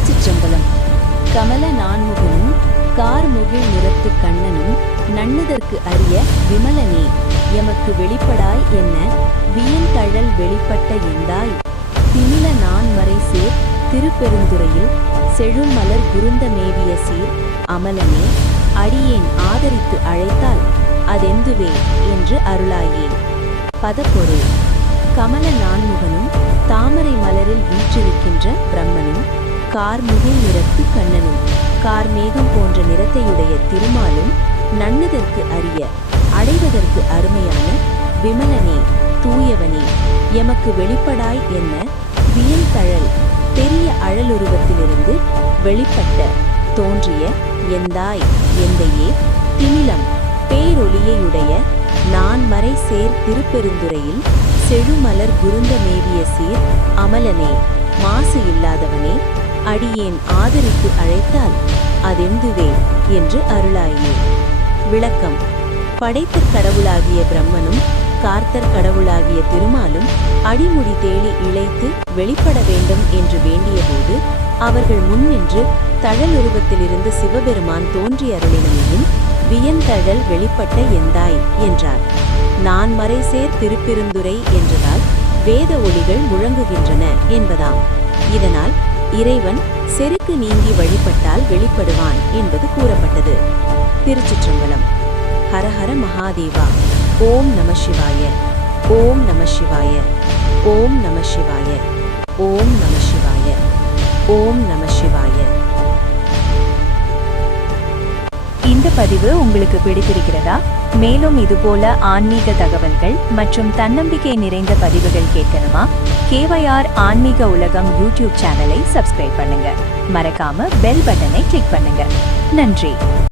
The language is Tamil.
திருச்சிற்றம்பலம். கமல நான்முகனும் கார்முகிழ் நிறத்து கண்ணனும் நண்ணுதற்கு அரிய விமலனே எமக்கு வெளிப்படாய் என்ன வியந்தழல் வெளிப்பட்ட எந்தாய் திமில நான்மறை சேர் திருப்பெருந்துறையில் செழுமலர் குருந்த மேவிய சீர் அமலனே அடியேன் ஆதரித்து அழைத்தால் அதெந்துவே என்று அருளாயே. பதப்பொருள். கமல நான்முகனும் தாமரை மலரில் வீற்றிருக்கின்ற பிரம்மனும் கார்முகிழ் நிறத்து கண்ணனும் கார்மேகம் போன்ற நிறத்தையுடைய திருமாலும் நண்ணுதற்கு அரிய அடைவதற்கு அருமையான விமலனே தூயவனே எமக்கு வெளிப்படாய் என்ன வியந்தழல் பெரிய அழலுருவத்திலிருந்து வெளிப்பட்ட தோன்றிய எந்தாய் எந்தையே திமிலம் பேரொளியையுடைய நான்மறை சேர் திருப்பெருந்துறையில் செழுமலர் குருந்த மேவிய சீர் அமலனே மாசு இல்லாதவனே அடியேன் ஆதரித்து அழைத்தால் அதெந்துவே என்று அருளாயே. விளக்கம். படைத்தற் கடவுளாகிய பிரம்மனும் கார்த்தற் கடவுளாகிய திருமாலும் அடிமுடி தேடி இழைத்து வெளிப்பட வேண்டும் என்று வேண்டியபோது அவர்கள் முன்னின்று தழலுருவத்திலிருந்து சிவபெருமான் தோன்றி அருளினமையின் வியந்தழல் வெளிப்பட்ட எந்தாய் என்றார். நான்மறை சேர் திருப்பெருந்துறை என்றதால் வேத ஒலிகள் முழங்குகின்றன என்பதாம். இதனால் இறைவன் செருக்கு நீங்கி வழிபட்டால் வெளிப்படுவான் என்பது கூறப்பட்டது. திருச்சிற்றம்பலம். ஹரஹர மகாதேவா. ஓம் நம சிவாய. ஓம் நம சிவாய. ஓம் நம சிவாய. ஓம் நம சிவாய. ஓம் நம சிவாய. இந்த பதிவு உங்களுக்கு பிடித்திருக்கிறதா? மேலும் இதுபோல ஆன்மீக தகவல்கள் மற்றும் தன்னம்பிக்கை நிறைந்த பதிவுகள் கேட்கணுமா? KYR ஆன்மீக உலகம் யூடியூப் சேனலை சப்ஸ்கிரைப் பண்ணுங்க. மறக்காம பெல் பட்டனை கிளிக் பண்ணுங்க. நன்றி.